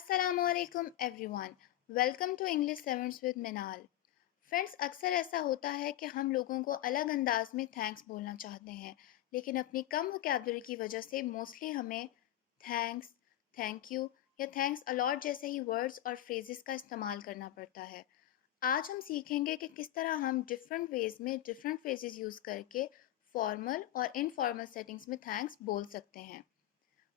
Assalamualaikum everyone. Welcome to English Savants with Minal. Friends, अक्सर ऐसा होता है कि हम लोगों को अलग अंदाज में थैंक्स बोलना चाहते हैं, लेकिन अपनी कम वोकैबुलरी की वजह से मोस्टली हमें थैंक्स, थैंक यू या थैंक्स अलॉट जैसे ही वर्ड्स और फ्रेजेस का इस्तेमाल करना पड़ता है। आज हम सीखेंगे कि किस तरह हम डिफरेंट वेज में डिफरेंट फ्रेजेस यूज़ करके फॉर्मल और इनफॉर्मल सेटिंग्स में थैंक्स बोल सकते हैं।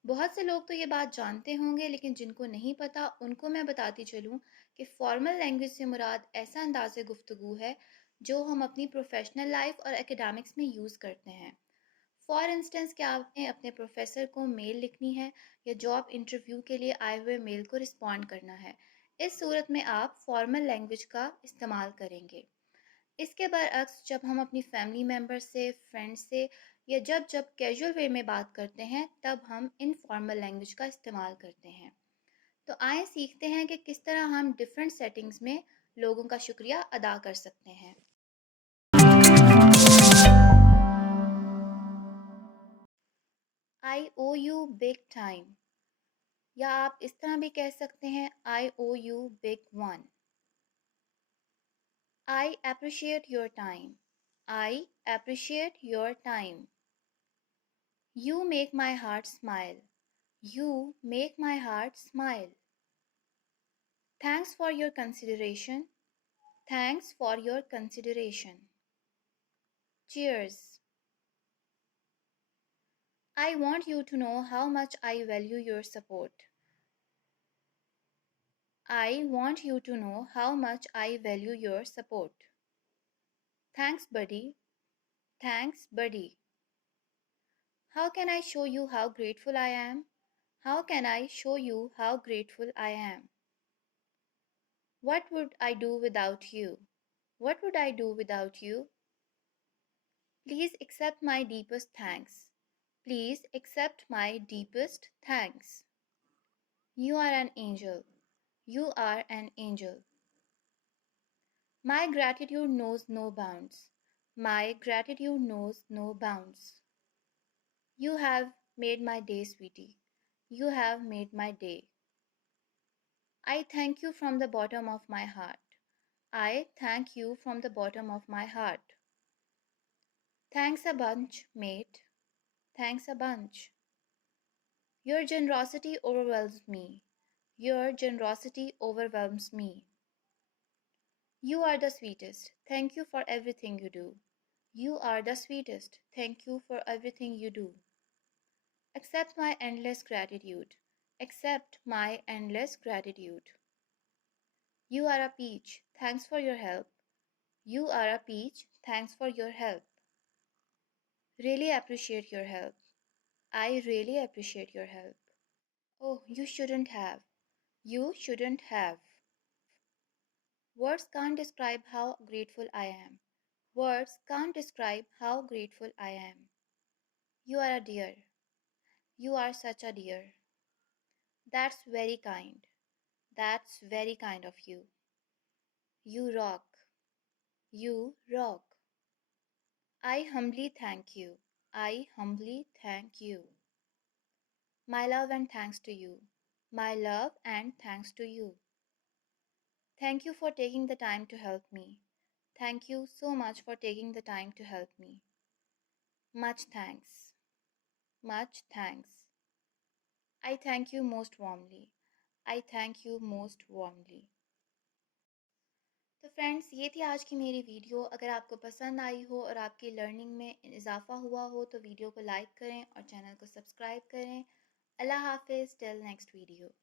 बहुत से लोग तो ये बात जानते होंगे, लेकिन जिनको नहीं पता उनको मैं बताती चलूँ कि फॉर्मल लैंग्वेज से मुराद ऐसा अंदाज़ गुफ्तगू है जो हम अपनी प्रोफेशनल लाइफ और एकेडमिक्स में यूज़ करते हैं। फॉर इंस्टेंस, क्या आपने अपने प्रोफेसर को मेल लिखनी है या जॉब इंटरव्यू के लिए आए हुए मेल को रिस्पॉन्ड करना है, इस सूरत में आप फॉर्मल लैंग्वेज का इस्तेमाल करेंगे। इसके बरअक्स जब हम अपनी फैमिली मेम्बर से, फ्रेंड से या जब जब कैजुअल वे में बात करते हैं तब हम इनफॉर्मल लैंग्वेज का इस्तेमाल करते हैं। तो आइए सीखते हैं कि किस तरह हम डिफरेंट सेटिंग्स में लोगों का शुक्रिया अदा कर सकते हैं। I owe you big time, या आप इस तरह भी कह सकते हैं I owe you big one. I appreciate your time, I appreciate your time. You make my heart smile. You make my heart smile. Thanks for your consideration. Thanks for your consideration. Cheers. I want you to know how much I value your support. I want you to know how much I value your support. Thanks, buddy. Thanks, buddy. How can I show you how grateful I am? How can I show you how grateful I am? What would I do without you? What would I do without you? Please accept my deepest thanks. Please accept my deepest thanks. You are an angel. You are an angel. My gratitude knows no bounds. My gratitude knows no bounds. You have made my day, sweetie. You have made my day. I thank you from the bottom of my heart. I thank you from the bottom of my heart. Thanks a bunch, mate. Thanks a bunch. Your generosity overwhelms me. Your generosity overwhelms me. You are the sweetest. Thank you for everything you do. You are the sweetest. Thank you for everything you do. Accept my endless gratitude. Accept my endless gratitude. You are a peach. Thanks for your help. You are a peach. Thanks for your help. Really appreciate your help. I really appreciate your help. Oh, you shouldn't have. You shouldn't have. Words can't describe how grateful I am. Words can't describe how grateful I am. You are a dear. You are such a dear. That's very kind. That's very kind of you. You rock. You rock. I humbly thank you. I humbly thank you. My love and thanks to you. My love and thanks to you. Thank you for taking the time to help me. Thank you so much for taking the time to help me. Much thanks. Much thanks. I thank you most warmly. I thank you most warmly. तो friends, ये थी आज की मेरी video. अगर आपको पसंद आई हो और आपकी लर्निंग में इजाफा हुआ हो तो वीडियो को लाइक करें और चैनल को सब्सक्राइब करें। अल्लाह हाफिज़, टिल नेक्स्ट वीडियो।